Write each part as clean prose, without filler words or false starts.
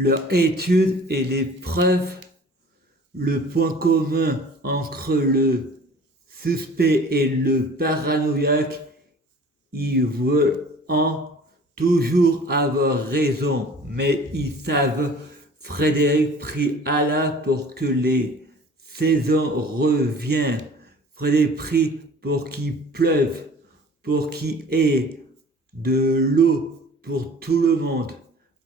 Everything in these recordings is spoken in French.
Leur étude et les preuves, le point commun entre le suspect et le paranoïaque, ils veulent toujours avoir raison, mais ils savent. Frédéric prie Allah pour que les saisons reviennent. Frédéric prie pour qu'il pleuve, pour qu'il y ait de l'eau pour tout le monde.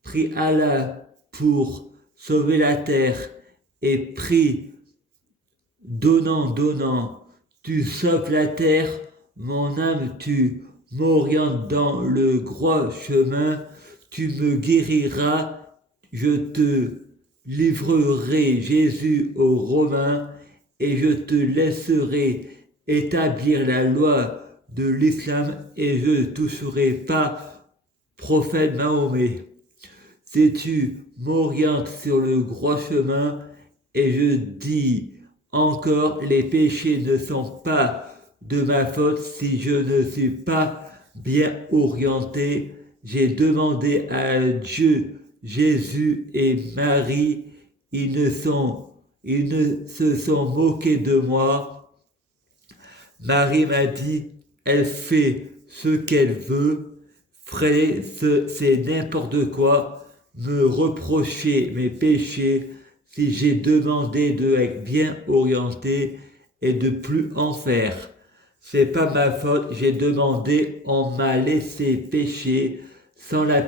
Prie Allah pour sauver la terre et prie, donnant, tu sauves la terre, mon âme, tu m'orientes dans le droit chemin, tu me guériras, je te livrerai Jésus aux Romains et je te laisserai établir la loi de l'islam et je ne toucherai pas prophète Mahomet. Si tu m'orientes sur le droit chemin et je dis encore les péchés ne sont pas de ma faute si je ne suis pas bien orienté, j'ai demandé à Dieu, Jésus et Marie, ils ne se sont moqués de moi. Marie m'a dit, elle fait ce qu'elle veut. Frère, c'est n'importe quoi, me reprocher mes péchés si j'ai demandé d'être bien orienté et de plus en faire. C'est pas ma faute, j'ai demandé, on m'a laissé pécher sans la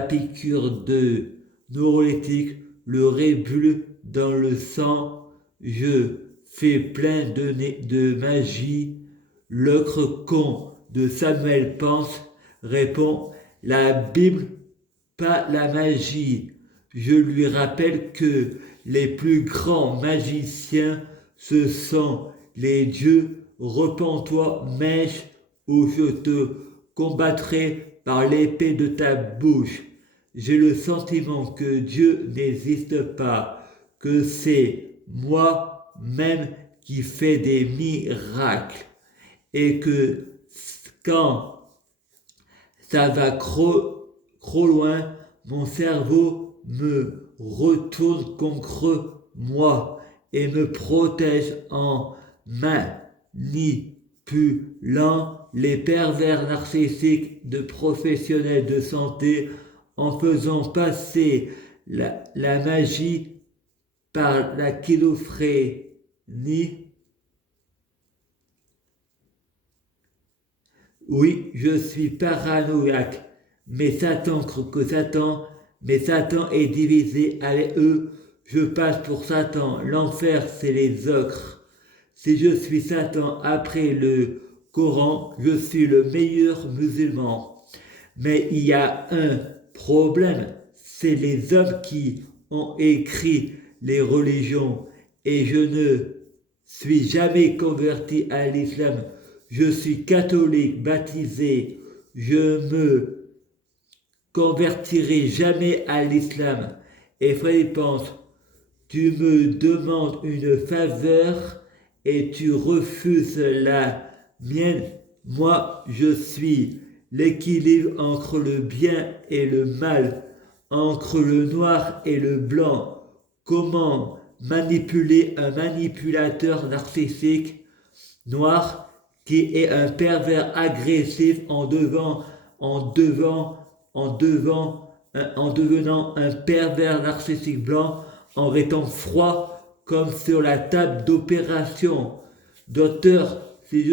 piqûre de neuroleptique, le rébule dans le sang, je fais plein de magie. L'autre con de Samuel pense, répond, la Bible, pas la magie. Je lui rappelle que les plus grands magiciens, ce sont les dieux. Repens-toi, mèche, ou je te combattrai par l'épée de ta bouche. J'ai le sentiment que Dieu n'existe pas, que c'est moi-même qui fais des miracles, et que quand ça va trop loin, mon cerveau me retourne contre moi et me protège en manipulant les pervers narcissiques de professionnels de santé en faisant passer la magie par la schizophrénie. Oui, je suis paranoïaque, mais Satan est divisé avec eux. Je passe pour Satan. L'enfer, c'est les ocres. Si je suis Satan après le Coran, je suis le meilleur musulman. Mais il y a un problème, c'est les hommes qui ont écrit les religions et je ne suis jamais converti à l'islam. Je suis catholique baptisé. Je me convertirai jamais à l'islam. Et Frédéric pense, tu me demandes une faveur et tu refuses la mienne. Moi, je suis l'équilibre entre le bien et le mal, entre le noir et le blanc. Comment manipuler un manipulateur narcissique noir qui est un pervers agressif en devenant un pervers narcissique blanc en restant froid comme sur la table d'opération. Docteur, si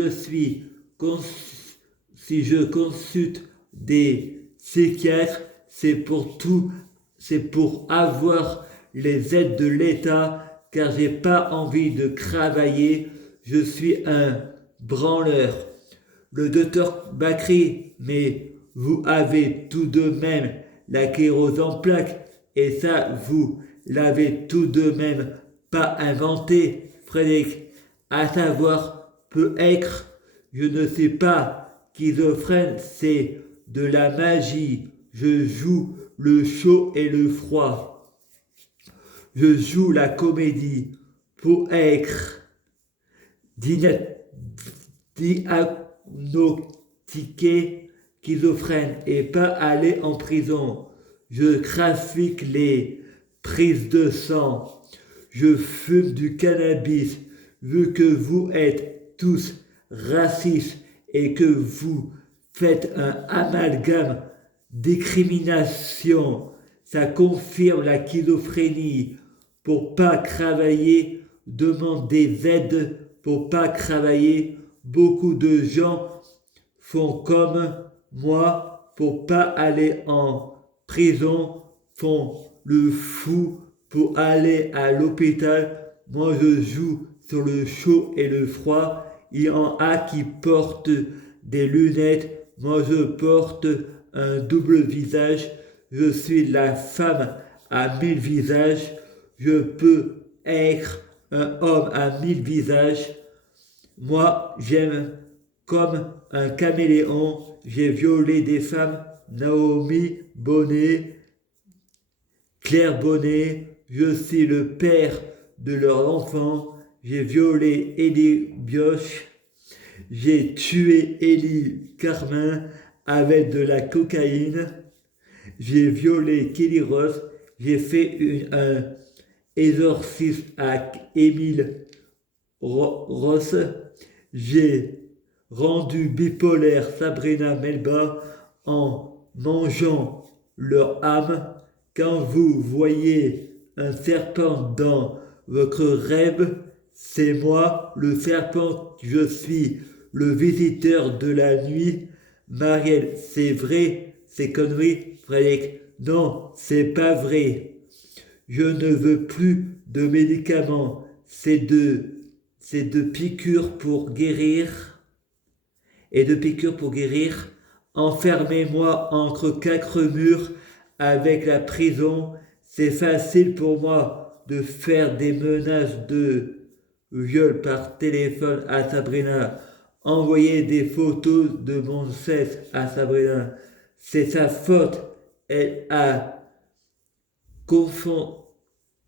je consulte des psychiatres, c'est pour avoir les aides de l'État car j'ai pas envie de travailler, je suis un branleur. Le docteur Bakri, mais vous avez tout de même la sclérose en plaques et ça vous l'avez tout de même pas inventé, Frédéric. À savoir, peut-être, je ne sais pas, schizophrène, c'est de la magie. Je joue le chaud et le froid. Je joue la comédie pour être diagnostiqué schizophrène et pas aller en prison. je trafique les prises de sang, je fume du cannabis, vu que vous êtes tous racistes et que vous faites un amalgame discrimination, ça confirme la schizophrénie. Pour pas travailler, demande des aides pour pas travailler. Beaucoup de gens font comme moi pour pas aller en prison, font le fou pour aller à l'hôpital. Moi je joue sur le chaud et le froid. Il y en a qui portent des lunettes. Moi je porte un double visage. Je suis la femme à 1000 visages. Je peux être un homme à 1000 visages. Moi, j'aime comme un caméléon. J'ai violé des femmes. Naomi Bonnet, Claire Bonnet. Je suis le père de leurs enfants. J'ai violé Elie Bioche. J'ai tué Élie Carmin avec de la cocaïne. J'ai violé Kelly Ross. J'ai fait un exorcisme à Émile Ross. J'ai rendu bipolaire Sabrina Melba en mangeant leur âme. Quand vous voyez un serpent dans votre rêve, c'est moi, le serpent, je suis le visiteur de la nuit. Marielle, c'est vrai, c'est conneries, Frédéric. Non, c'est pas vrai. Je ne veux plus de médicaments. C'est de piqûres pour guérir. Et de piqûres pour guérir. Enfermez-moi entre quatre murs avec la prison. C'est facile pour moi de faire des menaces de viol par téléphone à Sabrina. Envoyer des photos de mon sexe à Sabrina. C'est sa faute. Elle a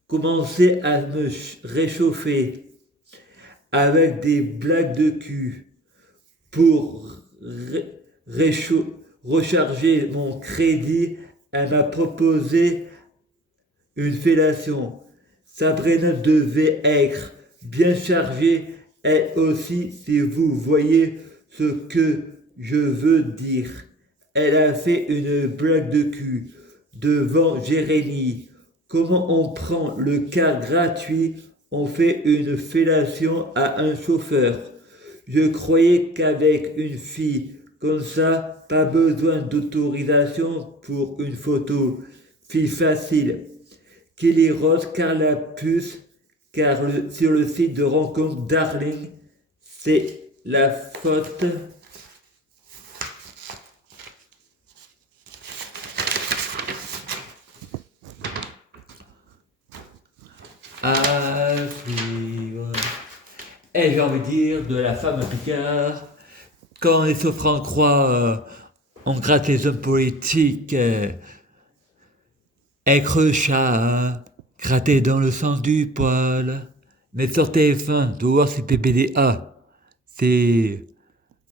commencé à me réchauffer avec des blagues de cul pour recharger mon crédit. Elle m'a proposé une fellation. Sabrina devait être bien chargée, elle aussi, si vous voyez ce que je veux dire. Elle a fait une blague de cul devant Jérémie. Comment on prend le car gratuit, on fait une fellation à un chauffeur. Je croyais qu'avec une fille comme ça, pas besoin d'autorisation pour une photo. Fille facile. Kelly Ross, Carla Puce, car sur le site de rencontre Darling, c'est la faute. À suivre. Et j'ai envie de dire de la femme à Picard, quand les souffrants croient, on gratte les hommes politiques, être chat, gratter dans le sens du poil. Mais sur TF1, de voir si PPDA, c'est